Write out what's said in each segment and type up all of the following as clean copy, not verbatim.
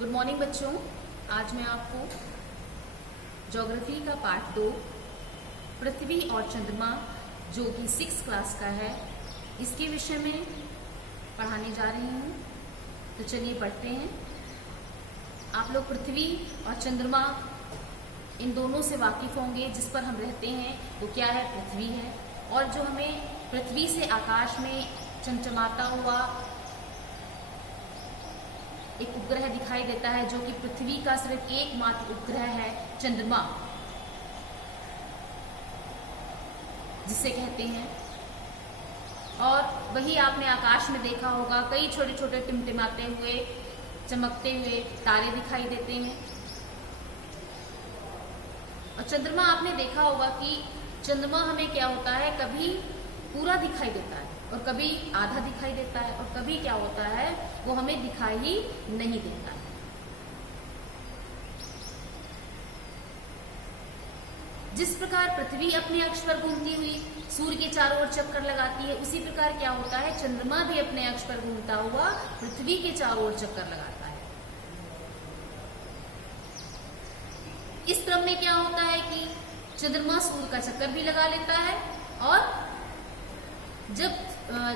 Good morning बच्चों। आज मैं आपको ज्योग्राफी का पार्ट 2 पृथ्वी और चंद्रमा जो कि 6th क्लास का है इसके विषय में पढ़ाने जा रही हूँ। तो चलिए पढ़ते हैं। आप लोग पृथ्वी और चंद्रमा इन दोनों से वाकिफ होंगे। जिस पर हम रहते हैं वो क्या है? पृथ्वी है। और जो हमें पृथ्वी से आकाश में चमचमाता हुआ एक उपग्रह दिखाई देता है जो कि पृथ्वी का सिर्फ एकमात्र उपग्रह है, चंद्रमा जिसे कहते हैं। और वही आपने आकाश में देखा होगा, कई छोटे छोटे टिमटिमाते हुए चमकते हुए तारे दिखाई देते हैं। और चंद्रमा आपने देखा होगा कि चंद्रमा हमें क्या होता है, कभी पूरा दिखाई देता है और कभी आधा दिखाई देता है, और कभी क्या होता है वो हमें दिखाई ही नहीं देता है। जिस प्रकार पृथ्वी अपने अक्ष पर घूमती हुई सूर्य के चारों ओर चक्कर लगाती है, उसी प्रकार क्या होता है, चंद्रमा भी अपने अक्ष पर घूमता हुआ पृथ्वी के चारों ओर चक्कर लगाता है। इस क्रम में क्या होता है कि चंद्रमा सूर्य का चक्कर भी लगा लेता है, और जब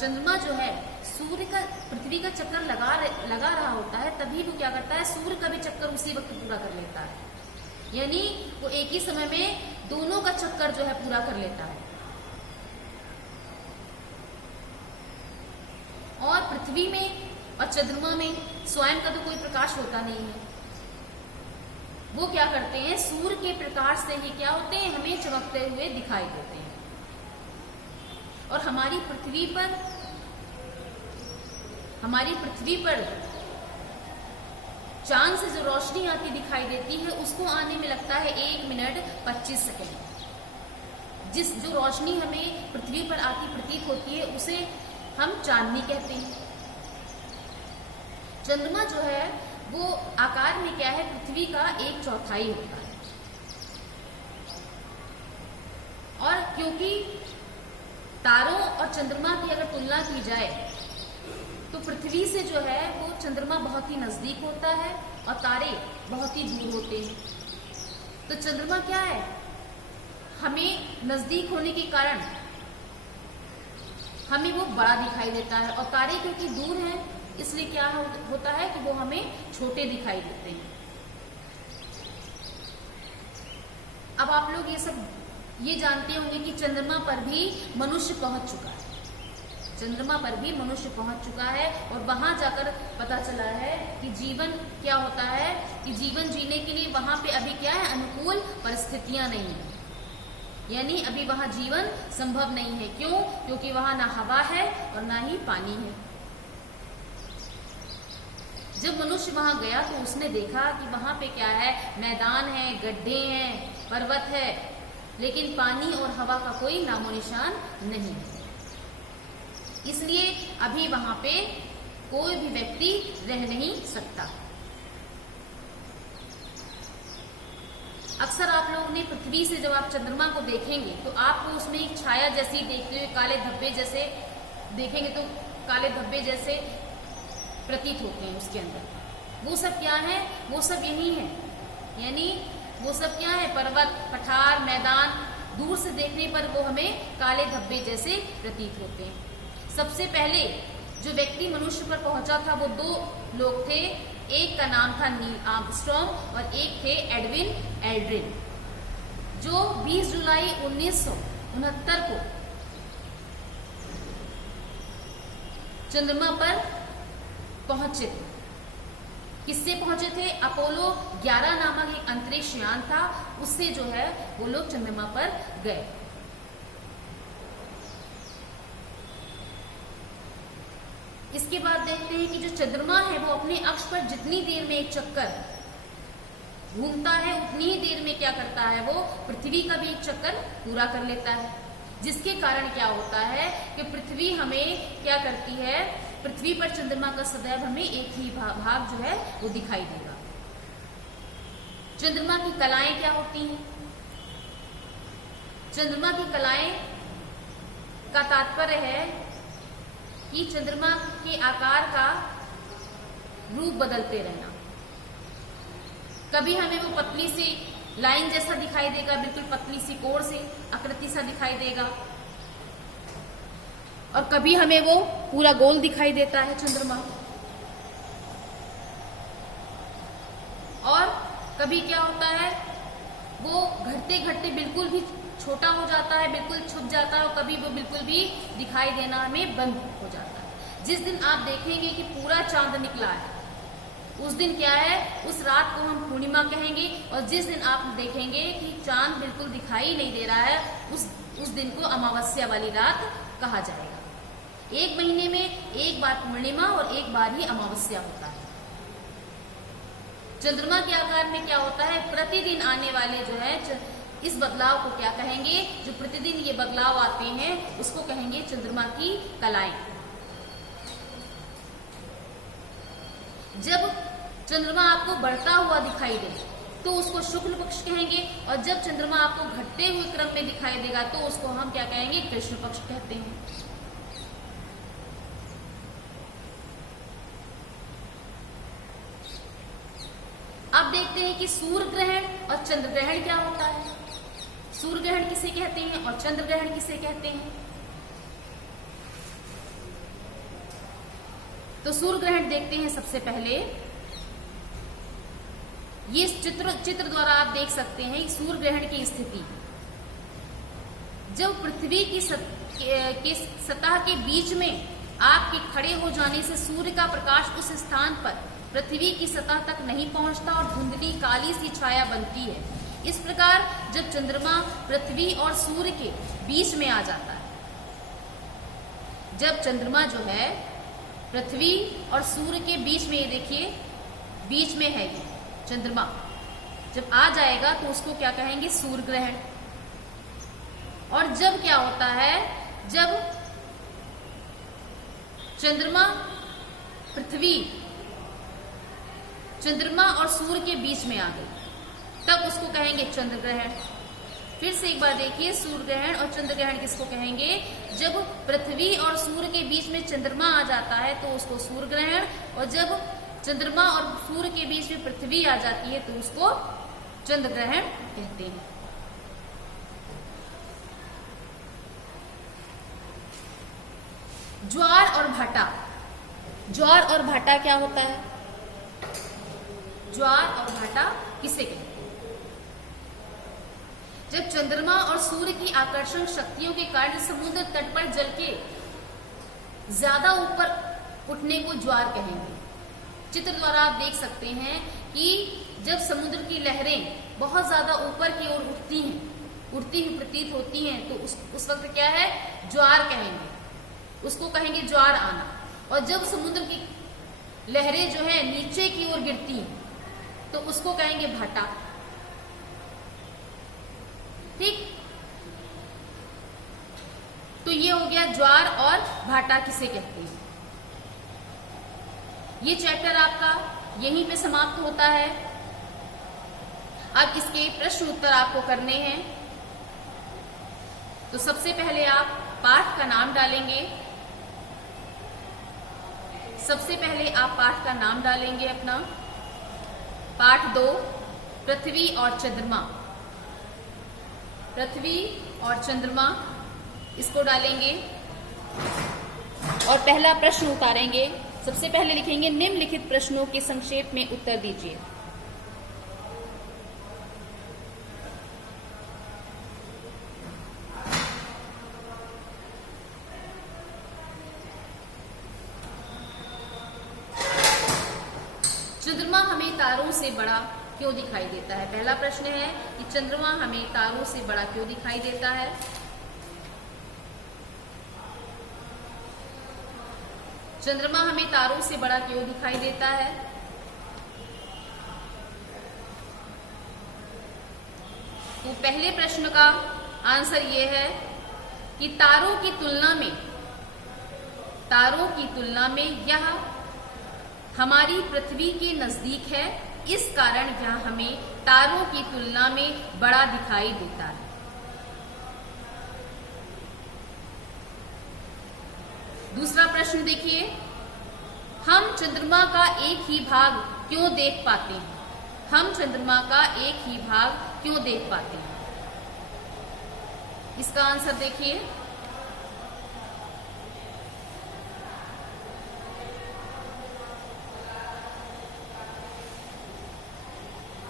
चंद्रमा जो है सूर्य का पृथ्वी का चक्कर लगा रहा होता है, तभी वो क्या करता है, सूर्य का भी चक्कर उसी वक्त पूरा कर लेता है। यानी वो एक ही समय में दोनों का चक्कर जो है पूरा कर लेता है। और पृथ्वी में और चंद्रमा में स्वयं का तो कोई प्रकाश होता नहीं है। वो क्या करते हैं, सूर्य के प्रकाश से ही क्या होते हैं, हमें चमकते हुए दिखाई देते हैं। और हमारी पृथ्वी पर चांद से जो रोशनी आती दिखाई देती है उसको आने में लगता है 1 मिनट 25 सेकंड। जो रोशनी हमें पृथ्वी पर आती प्रतीत होती है उसे हम चांदनी कहते हैं। चंद्रमा जो है वो आकार में क्या है, पृथ्वी का 1/4 होता है। और क्योंकि तारों और चंद्रमा की अगर तुलना की जाए तो पृथ्वी से जो है वो चंद्रमा बहुत ही नजदीक होता है और तारे बहुत ही दूर होते हैं। तो चंद्रमा क्या है, हमें नजदीक होने के कारण हमें वो बड़ा दिखाई देता है, और तारे क्योंकि दूर हैं इसलिए क्या होता है कि वो हमें छोटे दिखाई देते हैं। अब आप लोग ये जानते होंगे कि चंद्रमा पर भी मनुष्य पहुंच चुका है। चंद्रमा पर भी मनुष्य पहुंच चुका है, और वहां जाकर पता चला है कि जीवन क्या होता है, कि जीवन जीने के लिए वहां पे अभी क्या है, अनुकूल परिस्थितियां नहीं है। यानी अभी वहां जीवन संभव नहीं है। क्यों? क्योंकि वहां ना हवा है और ना ही पानी है। जब मनुष्य वहां गया तो उसने देखा कि वहां पे क्या है, मैदान है, गड्ढे हैं, पर्वत है, लेकिन पानी और हवा का कोई नामो निशान नहीं है। इसलिए अभी वहां पे कोई भी व्यक्ति रह नहीं सकता। अक्सर आप लोगों ने पृथ्वी से जब आप चंद्रमा को देखेंगे तो आपको उसमें एक छाया जैसी देखते हुए काले धब्बे जैसे देखेंगे, तो काले धब्बे जैसे प्रतीत होते हैं उसके अंदर। वो सब क्या है, वो सब यही है। यानी वो सब क्या है, पर्वत, पठार, मैदान, दूर से देखने पर वो हमें काले धब्बे जैसे प्रतीत होते हैं। सबसे पहले जो व्यक्ति मनुष्य पर पहुंचा था वो 2 लोग थे। एक का नाम था नील आर्मस्ट्रॉन्ग और एक थे एडविन एल्ड्रिन, जो 20 जुलाई 1969 को चंद्रमा पर पहुंचे थे। किससे पहुंचे थे? अपोलो 11 नामक एक अंतरिक्ष यान था, उससे जो है वो लोग चंद्रमा पर गए। इसके बाद देखते हैं कि जो चंद्रमा है वो अपने अक्ष पर जितनी देर में एक चक्कर घूमता है उतनी ही देर में क्या करता है, वो पृथ्वी का भी एक चक्कर पूरा कर लेता है। जिसके कारण क्या होता है कि पृथ्वी हमें क्या करती है, पृथ्वी पर चंद्रमा का सदैव हमें एक ही भाग जो है वो दिखाई देगा। चंद्रमा की कलाएं क्या होती हैं? चंद्रमा की कलाएं का तात्पर्य है कि चंद्रमा के आकार का रूप बदलते रहना। कभी हमें वो पतली सी लाइन जैसा दिखाई देगा, बिल्कुल पतली सी कोण से आकृति सा दिखाई देगा, और कभी हमें वो पूरा गोल दिखाई देता है चंद्रमा। और कभी क्या होता है, वो घटते घटते बिल्कुल भी छोटा हो जाता है, बिल्कुल छुप जाता है, और कभी वो बिल्कुल भी दिखाई देना हमें बंद हो जाता है। जिस दिन आप देखेंगे कि पूरा चांद निकला है, उस दिन क्या है, उस रात को हम पूर्णिमा कहेंगे। और जिस दिन आप देखेंगे कि चांद बिल्कुल दिखाई नहीं दे रहा है, उस दिन को अमावस्या वाली रात कहा जाएगा। एक महीने में एक बार पूर्णिमा और एक बार ही अमावस्या होता है। चंद्रमा के आकार में क्या होता है, प्रतिदिन आने वाले जो है इस बदलाव को क्या कहेंगे, जो प्रतिदिन ये बदलाव आते हैं उसको कहेंगे चंद्रमा की कलाएं। जब चंद्रमा आपको बढ़ता हुआ दिखाई दे तो उसको शुक्ल पक्ष कहेंगे, और जब चंद्रमा आपको घटते हुए क्रम में दिखाई देगा तो उसको हम क्या कहेंगे, कृष्ण पक्ष कहते हैं। अब देखते हैं कि सूर्य ग्रहण और चंद्र ग्रहण क्या होता है। सूर्य ग्रहण किसे कहते हैं और चंद्र ग्रहण किसे कहते हैं। तो सूर्य ग्रहण देखते हैं। सबसे पहले ये चित्र द्वारा आप देख सकते हैं सूर्य ग्रहण की स्थिति। जब पृथ्वी की सतह के बीच में आपके खड़े हो जाने से सूर्य का प्रकाश उस स्थान पर पृथ्वी की सतह तक नहीं पहुंचता और धुंधली काली सी छाया बनती है। इस प्रकार जब चंद्रमा पृथ्वी और सूर्य के बीच में आ जाता है, जब चंद्रमा जो है पृथ्वी और सूर्य के बीच में, ये देखिए बीच में है ये चंद्रमा, जब आ जाएगा तो उसको क्या कहेंगे, सूर्य ग्रहण। और जब क्या होता है, जब चंद्रमा और सूर्य के बीच में आ गई तब उसको कहेंगे चंद्र ग्रहण। फिर से एक बार देखिए, सूर्य ग्रहण और चंद्र ग्रहण किसको कहेंगे, जब पृथ्वी और सूर्य के बीच में चंद्रमा आ जाता है तो उसको सूर्य ग्रहण, और जब चंद्रमा और सूर्य के बीच में पृथ्वी आ जाती है तो उसको चंद्र ग्रहण कहते हैं। ज्वार और भाटा। ज्वार और भाटा क्या होता है, ज्वार और भाटा किसे कहते हैं। जब चंद्रमा और सूर्य की आकर्षण शक्तियों के कारण समुद्र तट पर जल के ज्यादा ऊपर उठने को ज्वार कहेंगे। चित्र द्वारा आप देख सकते हैं कि जब समुद्र की लहरें बहुत ज्यादा ऊपर की ओर उठती हुई प्रतीत होती हैं तो उस वक्त क्या है, ज्वार कहेंगे, उसको कहेंगे ज्वार आना। और जब समुद्र की लहरें जो है नीचे की ओर गिरती हैं तो उसको कहेंगे भाटा। ठीक, तो ये हो गया ज्वार और भाटा किसे कहते हैं। ये चैप्टर आपका यहीं पे समाप्त होता है। अब इसके प्रश्न उत्तर आपको करने हैं। तो सबसे पहले आप पाठ का नाम डालेंगे। सबसे पहले आप पाठ का नाम डालेंगे अपना। पाठ 2, पृथ्वी और चंद्रमा। पृथ्वी और चंद्रमा इसको डालेंगे और पहला प्रश्न उतारेंगे। सबसे पहले लिखेंगे, निम्नलिखित प्रश्नों के संक्षेप में उत्तर दीजिए। चंद्रमा हमें तारों से बड़ा क्यों दिखाई देता है। पहला प्रश्न है कि चंद्रमा हमें तारों से बड़ा क्यों दिखाई देता है। चंद्रमा हमें तारों से बड़ा क्यों दिखाई देता है। तो पहले प्रश्न का आंसर ये है कि तारों की तुलना में यह हमारी पृथ्वी के नजदीक है, इस कारण यह हमें तारों की तुलना में बड़ा दिखाई देता है। दूसरा प्रश्न देखिए, हम चंद्रमा का एक ही भाग क्यों देख पाते हैं। हम चंद्रमा का एक ही भाग क्यों देख पाते हैं? इसका आंसर देखिए।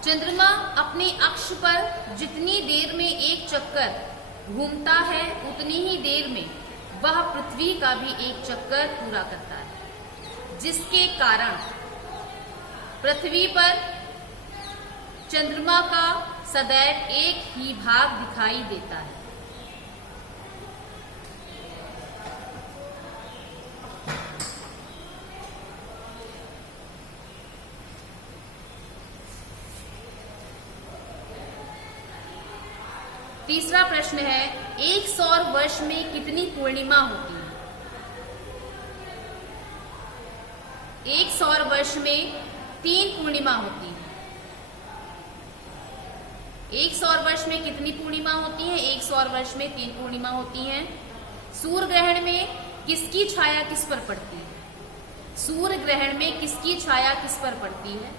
चंद्रमा अपने अक्ष पर जितनी देर में एक चक्कर घूमता है उतनी ही देर में वह पृथ्वी का भी एक चक्कर पूरा करता है, जिसके कारण पृथ्वी पर चंद्रमा का सदैव एक ही भाग दिखाई देता है। तीसरा प्रश्न है, एक सौर वर्ष में कितनी पूर्णिमा होती है? एक सौर वर्ष में 3 पूर्णिमा होती है। एक सौर वर्ष में कितनी पूर्णिमा होती है? एक सौर वर्ष में 3 पूर्णिमा होती हैं। सूर्य ग्रहण में किसकी छाया किस पर पड़ती है? सूर्य ग्रहण में किसकी छाया किस पर पड़ती है?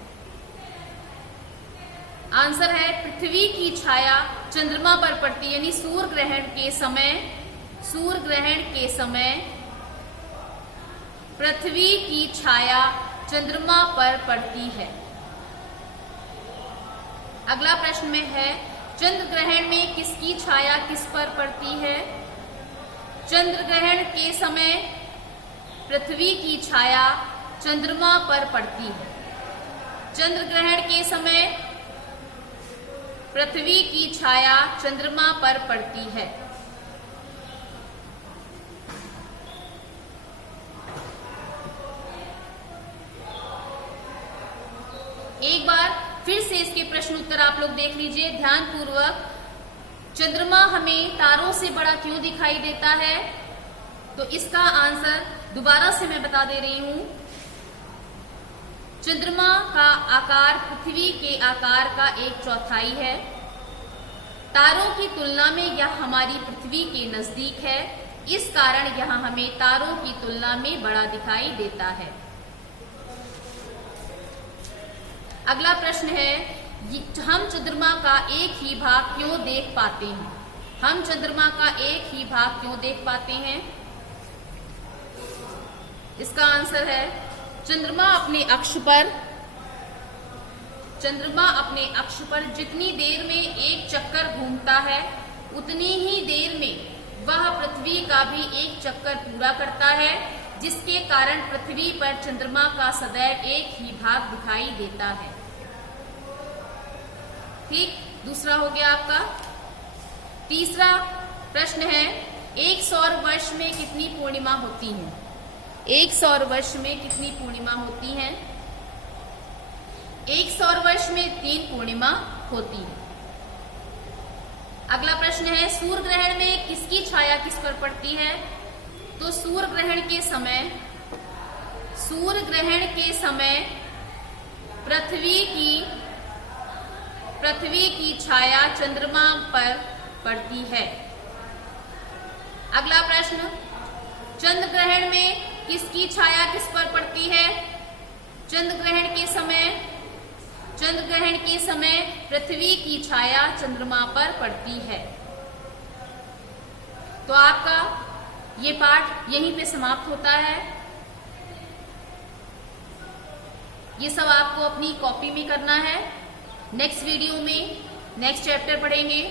आंसर है पृथ्वी की छाया चंद्रमा पर पड़ती है, यानी सूर्य ग्रहण के समय पृथ्वी की छाया चंद्रमा पर पड़ती है। अगला प्रश्न में है, चंद्र ग्रहण में किसकी छाया किस पर पड़ती है? चंद्र ग्रहण के समय पृथ्वी की छाया चंद्रमा पर पड़ती है। चंद्र ग्रहण के समय पृथ्वी की छाया चंद्रमा पर पड़ती है। एक बार फिर से इसके प्रश्न उत्तर आप लोग देख लीजिए ध्यान पूर्वक। चंद्रमा हमें तारों से बड़ा क्यों दिखाई देता है? तो इसका आंसर दोबारा से मैं बता दे रही हूं। चंद्रमा का आकार पृथ्वी के आकार का 1/4 है। तारों की तुलना में यह हमारी पृथ्वी के नजदीक है, इस कारण यह हमें तारों की तुलना में बड़ा दिखाई देता है। अगला प्रश्न है, हम चंद्रमा का एक ही भाग क्यों देख पाते हैं? हम चंद्रमा का एक ही भाग क्यों देख पाते हैं? इसका आंसर है चंद्रमा अपने अक्ष पर जितनी देर में एक चक्कर घूमता है उतनी ही देर में वह पृथ्वी का भी एक चक्कर पूरा करता है, जिसके कारण पृथ्वी पर चंद्रमा का सदैव एक ही भाग दिखाई देता है। ठीक, दूसरा हो गया आपका। तीसरा प्रश्न है, एक सौर वर्ष में कितनी पूर्णिमा होती हैं? एक सौर वर्ष में कितनी पूर्णिमा होती हैं? एक सौर वर्ष में 3 पूर्णिमा होती है। अगला प्रश्न है, सूर्य ग्रहण में किसकी छाया किस पर पड़ती है? तो सूर्य ग्रहण के समय पृथ्वी की छाया चंद्रमा पर पड़ती है। अगला प्रश्न, चंद्र ग्रहण में किसकी छाया किस पर पड़ती है? चंद्र ग्रहण के समय पृथ्वी की छाया चंद्रमा पर पड़ती है। तो आपका ये पाठ यहीं पे समाप्त होता है। ये सब आपको अपनी कॉपी में करना है। नेक्स्ट वीडियो में नेक्स्ट चैप्टर पढ़ेंगे।